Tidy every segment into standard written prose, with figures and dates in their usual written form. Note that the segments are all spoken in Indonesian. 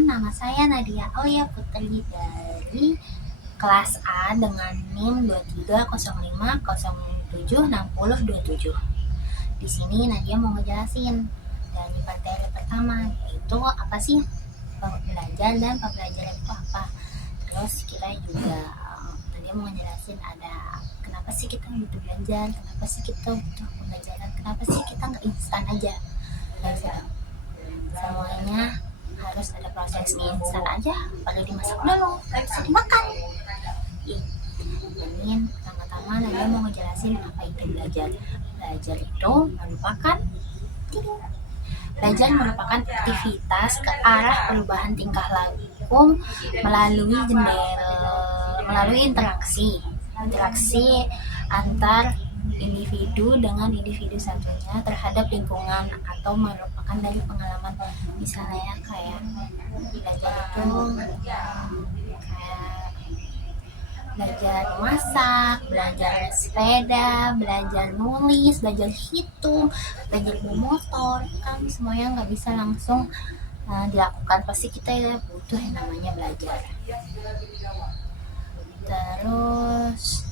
perkenalkan, nama saya Nadia Aulia Putri dari kelas A dengan NIM 2305076027. Di sini Nadia mau ngejelasin dari materi pertama, yaitu apa sih belajar dan pembelajaran itu apa. Terus kita juga Nadia mau ngejelasin ada kenapa sih kita butuh belajar, kenapa sih kita butuh pembelajaran, kenapa sih kita nggak instan aja belajar. Semuanya harus ada proses. Instan aja perlu dimasak dulu, bisa dimakan. Ini pertama-tama Nadia mau ngejelasin apa itu belajar. Belajar itu merupakan aktivitas ke arah perubahan tingkah laku melalui interaksi antar individu dengan individu satunya terhadap lingkungan, atau merupakan dari pengalaman. Misalnya kayak belajar itu kayak belajar masak, belajar sepeda, belajar nulis, belajar hitung, belajar motor, kan semuanya nggak bisa langsung dilakukan. Pasti kita butuh yang namanya belajar. Terus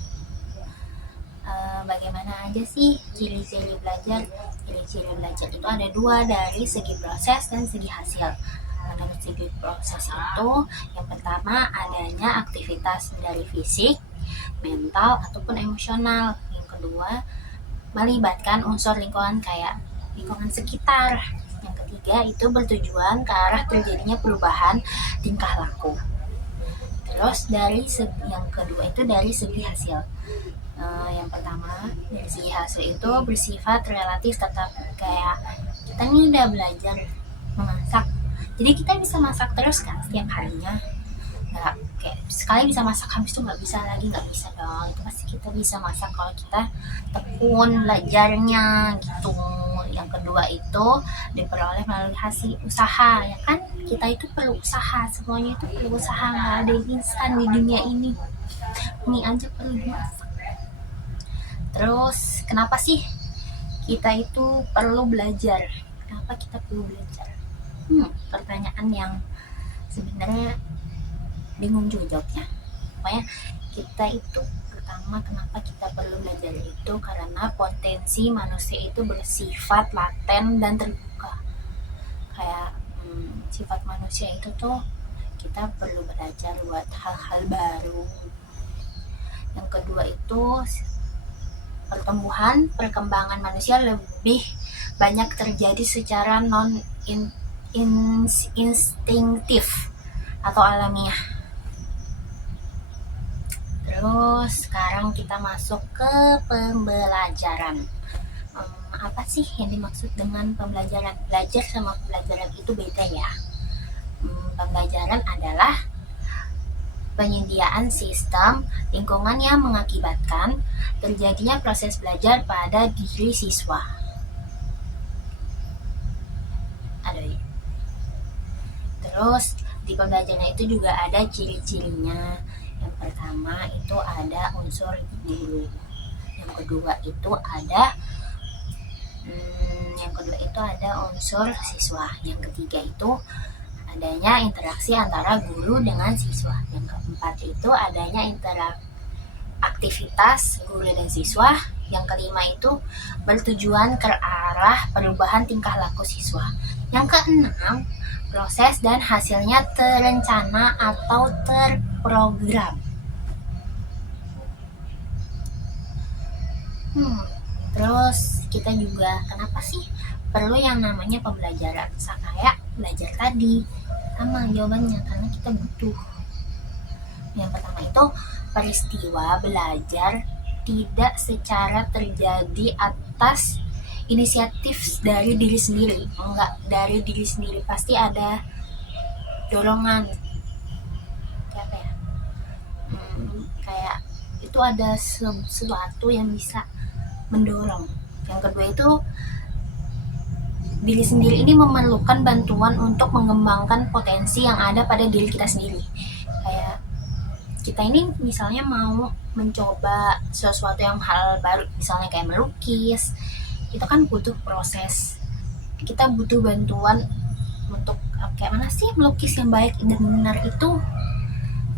bagaimana aja sih ciri-ciri belajar? Ciri-ciri belajar itu ada dua, dari segi proses dan segi hasil. Menurut segi proses itu, yang pertama adanya aktivitas dari fisik, mental, ataupun emosional. Yang kedua, melibatkan unsur lingkungan kayak lingkungan sekitar. Yang ketiga, itu bertujuan ke arah terjadinya perubahan tingkah laku. Terus yang kedua itu dari segi hasil. Yang pertama, dari segi hasil itu bersifat relatif, tetap kayak kita nih udah belajar memasak, jadi kita bisa masak terus kan setiap harinya. Nggak kayak sekali bisa masak, habis itu nggak bisa dong. Itu pasti kita bisa masak kalau kita tekun belajarnya gitu. Yang kedua itu diperoleh melalui hasil usaha, ya kan? Kita itu perlu usaha, semuanya itu perlu usaha, nggak ada yang instan di dunia ini. Mie aja perlu dimasak. Terus kenapa sih kita itu perlu belajar? Kenapa kita perlu belajar? Pertanyaan yang sebenarnya bingung juga jawabnya. Pokoknya kita itu pertama, kenapa kita perlu belajar itu karena potensi manusia itu bersifat laten dan terbuka. Kayak sifat manusia itu tuh kita perlu belajar buat hal-hal baru. Yang kedua itu perkembangan manusia lebih banyak terjadi secara instinktif atau alamiah. Terus sekarang kita masuk ke pembelajaran. Apa sih yang dimaksud dengan pembelajaran? Belajar sama pembelajaran itu beda ya. Pembelajaran adalah penyediaan sistem lingkungan yang mengakibatkan terjadinya proses belajar pada diri siswa. Terus di pembelajaran itu juga ada ciri-cirinya. Yang pertama itu ada unsur guru. Yang kedua itu ada unsur siswa. Yang ketiga itu adanya interaksi antara guru dengan siswa. Yang keempat itu adanya aktivitas guru dan siswa. Yang kelima itu bertujuan ke arah perubahan tingkah laku siswa. Yang keenam, proses dan hasilnya terencana atau terprogram. Terus kita juga kenapa sih perlu yang namanya pembelajaran? Kayak belajar tadi, sama jawabannya, karena kita butuh. Yang pertama itu peristiwa belajar tidak secara terjadi atas inisiatif dari diri sendiri. Enggak dari diri sendiri, pasti ada dorongan. Kayak itu ada sesuatu yang bisa mendorong. Yang kedua itu diri sendiri ini memerlukan bantuan untuk mengembangkan potensi yang ada pada diri kita sendiri. Kayak kita ini misalnya mau mencoba sesuatu yang hal baru, misalnya kayak melukis, itu kan butuh proses. Kita butuh bantuan untuk kayak mana sih melukis yang baik dan benar itu.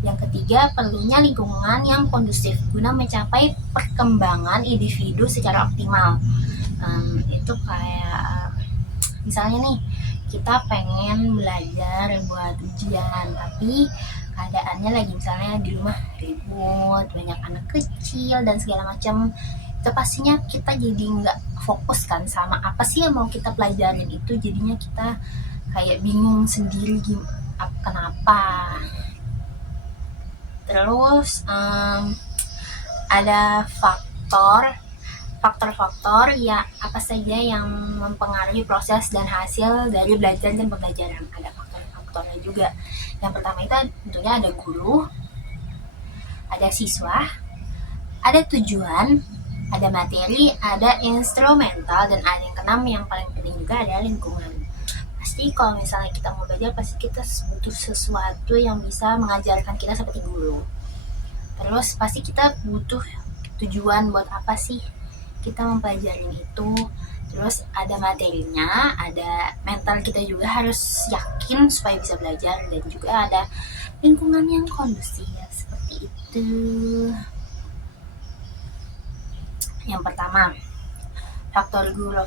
Yang ketiga, perlunya lingkungan yang kondusif guna mencapai perkembangan individu secara optimal. Itu kayak misalnya nih, kita pengen belajar buat ujian, tapi keadaannya lagi misalnya di rumah ribut, banyak anak kecil dan segala macam. Itu pastinya kita jadi nggak fokus kan sama apa sih yang mau kita pelajarin itu. Jadinya kita kayak bingung sendiri kenapa. Terus ada faktor-faktor ya apa saja yang mempengaruhi proses dan hasil dari belajar dan pembelajaran. Ada faktor-faktornya juga. Yang pertama itu tentunya ada guru, ada siswa, ada tujuan, ada materi, ada instrumental, dan ada yang keenam yang paling penting juga ada lingkungan. Pasti kalau misalnya kita mau belajar, pasti kita butuh sesuatu yang bisa mengajarkan kita seperti guru. Terus pasti kita butuh tujuan buat apa sih kita mempelajari itu. Terus ada materinya, ada mental kita juga harus yakin supaya bisa belajar, dan juga ada lingkungan yang kondusif seperti itu. Yang pertama, faktor guru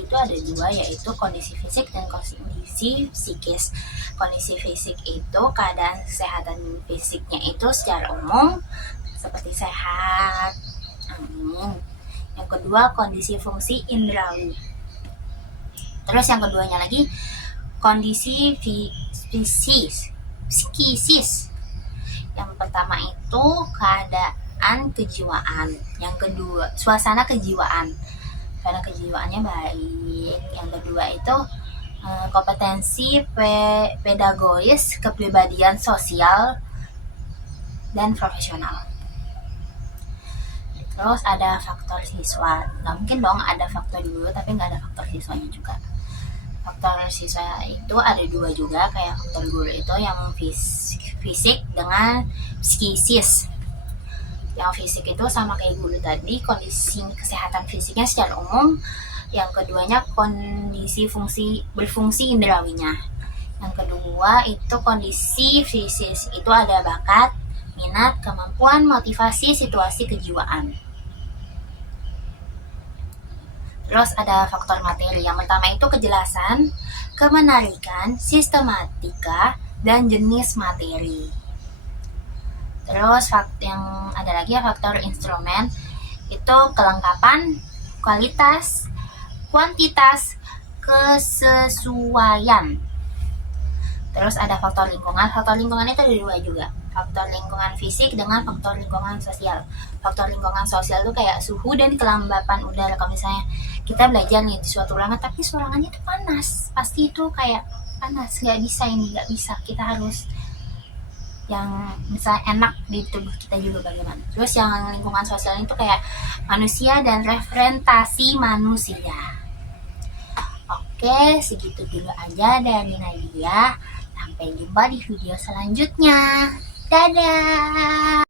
itu ada dua, yaitu kondisi fisik dan kondisi psikis. Kondisi fisik itu keadaan kesehatan fisiknya itu secara umum seperti sehat. Amin. Yang kedua, kondisi fungsi indrawi. Terus yang keduanya lagi, kondisi psikis. Yang pertama itu keadaan kejiwaan. Yang kedua, suasana kejiwaan. Karena kejiwaannya baik. Yang kedua itu kompetensi pedagogis, kepribadian sosial dan profesional. Terus ada faktor siswa. Nggak mungkin dong ada faktor guru tapi nggak ada faktor siswanya juga. Faktor siswa itu ada dua juga, kayak faktor guru itu yang fisik dengan psikis. Yang fisik itu sama kayak guru tadi, kondisi kesehatan fisiknya secara umum. Yang keduanya kondisi berfungsi indrawinya. Yang kedua itu kondisi fisik, itu ada bakat, minat, kemampuan, motivasi, situasi kejiwaan. Terus ada faktor materi. Yang pertama itu kejelasan, kemenarikan, sistematika, dan jenis materi. Terus yang ada lagi faktor instrumen, itu kelengkapan, kualitas, kuantitas, kesesuaian. Terus ada faktor lingkungan. Faktor lingkungan itu ada dua juga, faktor lingkungan fisik dengan faktor lingkungan sosial. Faktor lingkungan sosial itu kayak suhu dan kelembapan udara. Kalau misalnya kita belajar nih di suatu ruangan tapi ruangannya itu panas, pasti itu kayak panas, nggak bisa, kita harus yang bisa enak di tubuh kita juga bagaimana. Terus yang lingkungan sosial itu kayak manusia dan representasi manusia. Oke, segitu dulu aja dari Nadia. Sampai jumpa di video selanjutnya. Dadah!